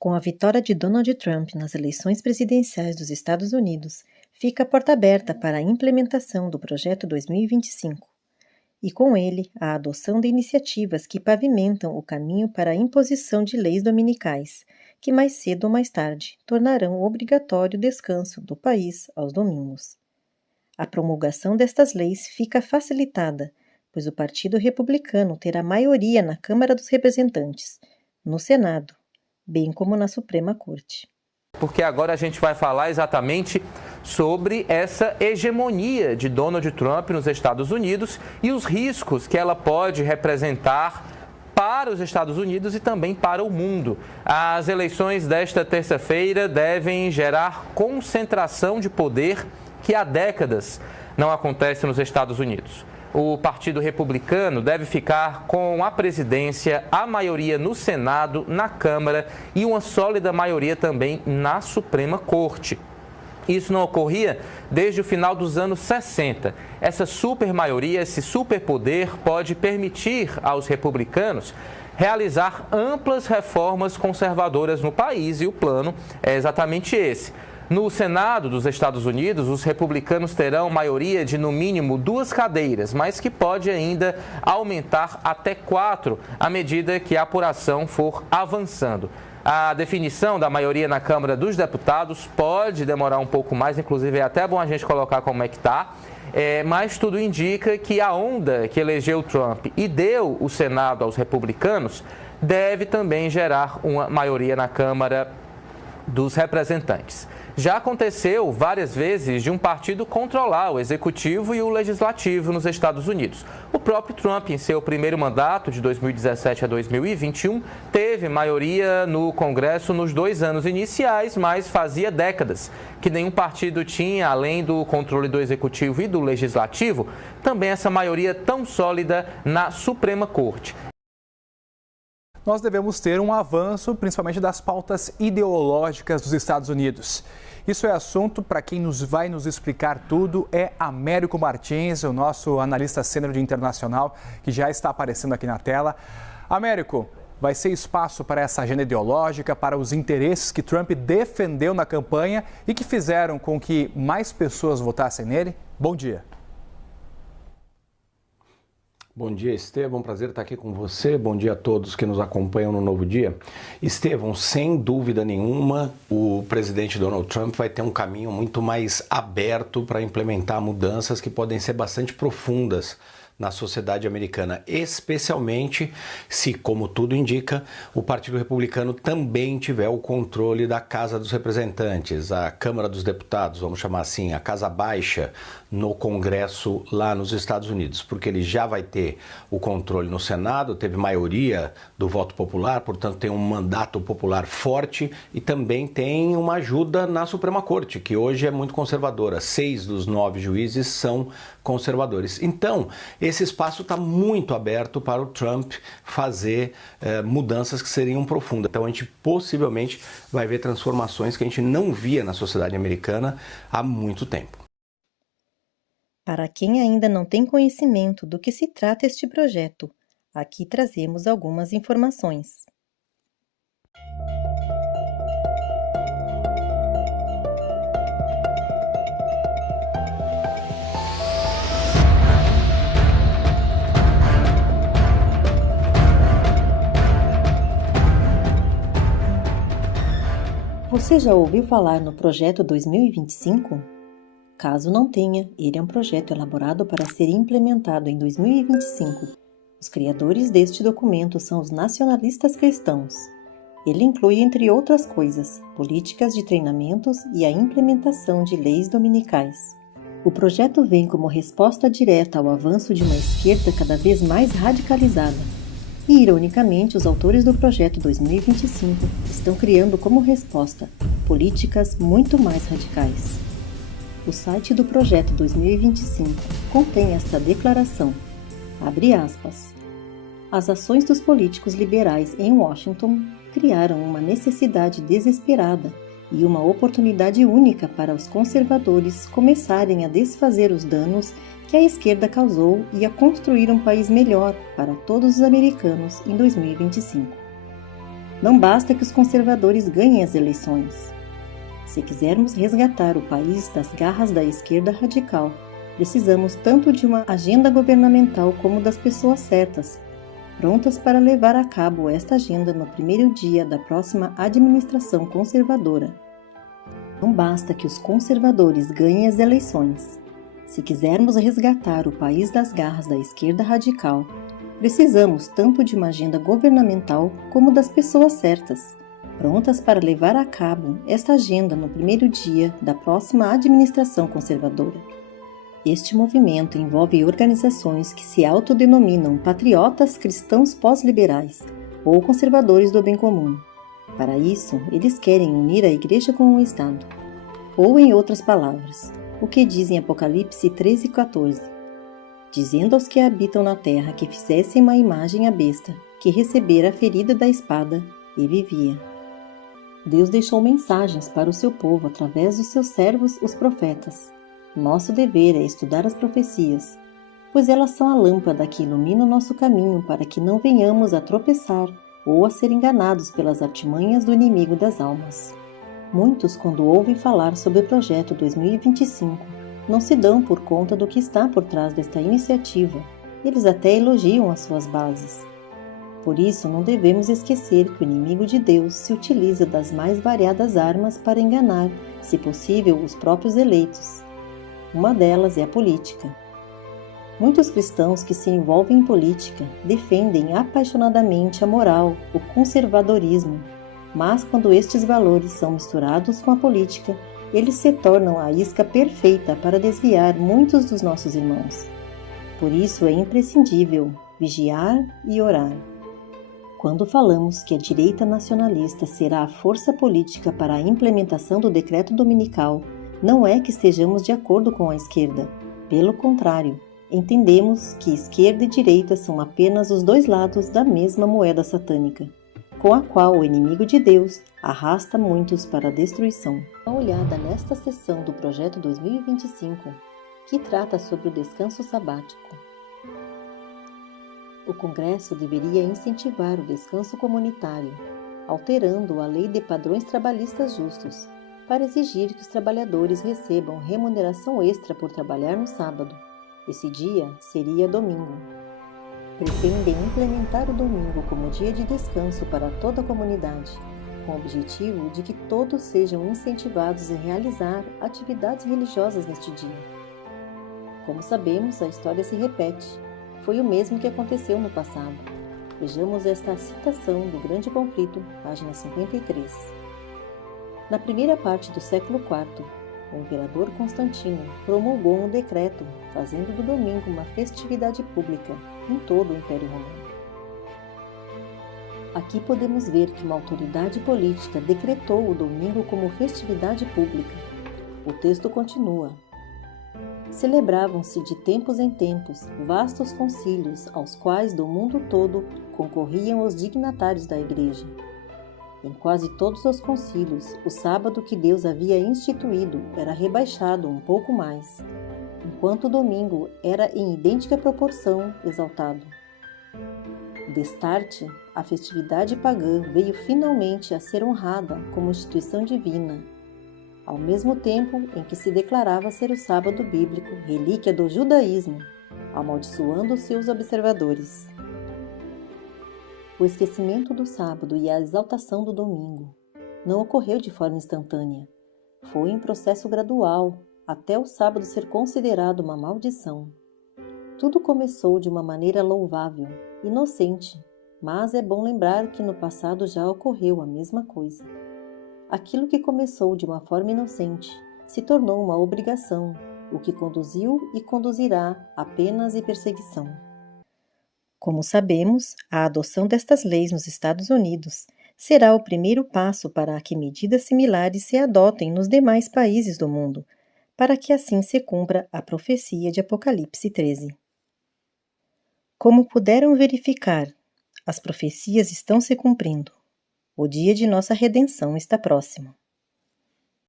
Com a vitória de Donald Trump nas eleições presidenciais dos Estados Unidos, fica a porta aberta para a implementação do Projeto 2025, e com ele a adoção de iniciativas que pavimentam o caminho para a imposição de leis dominicais, que mais cedo ou mais tarde tornarão obrigatório o descanso do país aos domingos. A promulgação destas leis fica facilitada, pois o Partido Republicano terá maioria na Câmara dos Representantes, no Senado, bem como na Suprema Corte. Porque agora a gente vai falar exatamente sobre essa hegemonia de Donald Trump nos Estados Unidos e os riscos que ela pode representar para os Estados Unidos e também para o mundo. As eleições desta terça-feira devem gerar concentração de poder que há décadas não acontece nos Estados Unidos. O Partido Republicano deve ficar com a presidência, a maioria no Senado, na Câmara e uma sólida maioria também na Suprema Corte. Isso não ocorria desde o final dos anos 60. Essa supermaioria, esse superpoder pode permitir aos republicanos realizar amplas reformas conservadoras no país e o plano é exatamente esse. No Senado dos Estados Unidos, os republicanos terão maioria de no mínimo 2 cadeiras, mas que pode ainda aumentar até 4 à medida que a apuração for avançando. A definição da maioria na Câmara dos Deputados pode demorar um pouco mais, inclusive é até bom a gente colocar como é que está, mas tudo indica que a onda que elegeu Trump e deu o Senado aos republicanos deve também gerar uma maioria na Câmara dos Representantes. Já aconteceu várias vezes de um partido controlar o executivo e o legislativo nos Estados Unidos. O próprio Trump, em seu primeiro mandato, de 2017 a 2021, teve maioria no Congresso nos 2 anos iniciais, mas fazia décadas que nenhum partido tinha, além do controle do executivo e do legislativo, também essa maioria tão sólida na Suprema Corte. Nós devemos ter um avanço, principalmente das pautas ideológicas dos Estados Unidos. Isso é assunto para quem vai nos explicar tudo, é Américo Martins, o nosso analista sênior de internacional, que já está aparecendo aqui na tela. Américo, vai ser espaço para essa agenda ideológica, para os interesses que Trump defendeu na campanha e que fizeram com que mais pessoas votassem nele? Bom dia. Bom dia, Estevão. Prazer estar aqui com você. Bom dia a todos que nos acompanham no Novo Dia. Estevão, sem dúvida nenhuma, o presidente Donald Trump vai ter um caminho muito mais aberto para implementar mudanças que podem ser bastante profundas na sociedade americana, especialmente se, como tudo indica, o Partido Republicano também tiver o controle da Casa dos Representantes, a Câmara dos Deputados, vamos chamar assim, a Casa Baixa no Congresso lá nos Estados Unidos, porque ele já vai ter o controle no Senado, teve maioria do voto popular, portanto tem um mandato popular forte e também tem uma ajuda na Suprema Corte, que hoje é muito conservadora. 6 dos 9 juízes são conservadores. Então, esse espaço está muito aberto para o Trump fazer mudanças que seriam profundas. Então, a gente possivelmente vai ver transformações que a gente não via na sociedade americana há muito tempo. Para quem ainda não tem conhecimento do que se trata este projeto, aqui trazemos algumas informações. Você já ouviu falar no Projeto 2025? Caso não tenha, ele é um projeto elaborado para ser implementado em 2025. Os criadores deste documento são os nacionalistas cristãos. Ele inclui, entre outras coisas, políticas de treinamentos e a implementação de leis dominicais. O projeto vem como resposta direta ao avanço de uma esquerda cada vez mais radicalizada. E, ironicamente, os autores do Projeto 2025 estão criando como resposta políticas muito mais radicais. O site do Projeto 2025 contém esta declaração, abre aspas, as ações dos políticos liberais em Washington criaram uma necessidade desesperada e uma oportunidade única para os conservadores começarem a desfazer os danos que a esquerda causou e a construir um país melhor para todos os americanos em 2025. Não basta que os conservadores ganhem as eleições. Se quisermos resgatar o país das garras da esquerda radical, precisamos tanto de uma agenda governamental como das pessoas certas, prontas para levar a cabo esta agenda no primeiro dia da próxima administração conservadora. Não basta que os conservadores ganhem as eleições. Se quisermos resgatar o país das garras da esquerda radical, precisamos tanto de uma agenda governamental como das pessoas certas, prontas para levar a cabo esta agenda no primeiro dia da próxima administração conservadora. Este movimento envolve organizações que se autodenominam patriotas cristãos pós-liberais ou conservadores do bem comum. Para isso, eles querem unir a Igreja com o Estado. Ou, em outras palavras, o que diz em Apocalipse 13:14, dizendo aos que habitam na terra que fizessem uma imagem à besta, que recebera a ferida da espada e vivia. Deus deixou mensagens para o seu povo através dos seus servos, os profetas. Nosso dever é estudar as profecias, pois elas são a lâmpada que ilumina o nosso caminho para que não venhamos a tropeçar ou a ser enganados pelas artimanhas do inimigo das almas. Muitos, quando ouvem falar sobre o Projeto 2025, não se dão por conta do que está por trás desta iniciativa. Eles até elogiam as suas bases. Por isso, não devemos esquecer que o inimigo de Deus se utiliza das mais variadas armas para enganar, se possível, os próprios eleitos. Uma delas é a política. Muitos cristãos que se envolvem em política defendem apaixonadamente a moral, o conservadorismo, mas quando estes valores são misturados com a política, eles se tornam a isca perfeita para desviar muitos dos nossos irmãos. Por isso é imprescindível vigiar e orar. Quando falamos que a direita nacionalista será a força política para a implementação do decreto dominical, não é que estejamos de acordo com a esquerda. Pelo contrário, entendemos que esquerda e direita são apenas os dois lados da mesma moeda satânica, com a qual o inimigo de Deus arrasta muitos para a destruição. Uma olhada nesta seção do Projeto 2025, que trata sobre o descanso sabático. O Congresso deveria incentivar o descanso comunitário, alterando a Lei de Padrões Trabalhistas Justos, para exigir que os trabalhadores recebam remuneração extra por trabalhar no sábado. Esse dia seria domingo. Pretendem implementar o domingo como dia de descanso para toda a comunidade, com o objetivo de que todos sejam incentivados a realizar atividades religiosas neste dia. Como sabemos, a história se repete. Foi o mesmo que aconteceu no passado. Vejamos esta citação do Grande Conflito, página 53. Na primeira parte do século IV, o imperador Constantino promulgou um decreto fazendo do domingo uma festividade pública em todo o Império Romano. Aqui podemos ver que uma autoridade política decretou o domingo como festividade pública. O texto continua. Celebravam-se de tempos em tempos vastos concílios aos quais do mundo todo concorriam os dignatários da Igreja. Em quase todos os concílios, o sábado que Deus havia instituído era rebaixado um pouco mais, enquanto o domingo era em idêntica proporção exaltado. Destarte, a festividade pagã veio finalmente a ser honrada como instituição divina, ao mesmo tempo em que se declarava ser o sábado bíblico, relíquia do judaísmo, amaldiçoando seus observadores. O esquecimento do sábado e a exaltação do domingo não ocorreu de forma instantânea. Foi em processo gradual, até o sábado ser considerado uma maldição. Tudo começou de uma maneira louvável, inocente, mas é bom lembrar que no passado já ocorreu a mesma coisa. Aquilo que começou de uma forma inocente se tornou uma obrigação, o que conduziu e conduzirá a penas e perseguição. Como sabemos, a adoção destas leis nos Estados Unidos será o primeiro passo para que medidas similares se adotem nos demais países do mundo, para que assim se cumpra a profecia de Apocalipse 13. Como puderam verificar, as profecias estão se cumprindo. O dia de nossa redenção está próximo.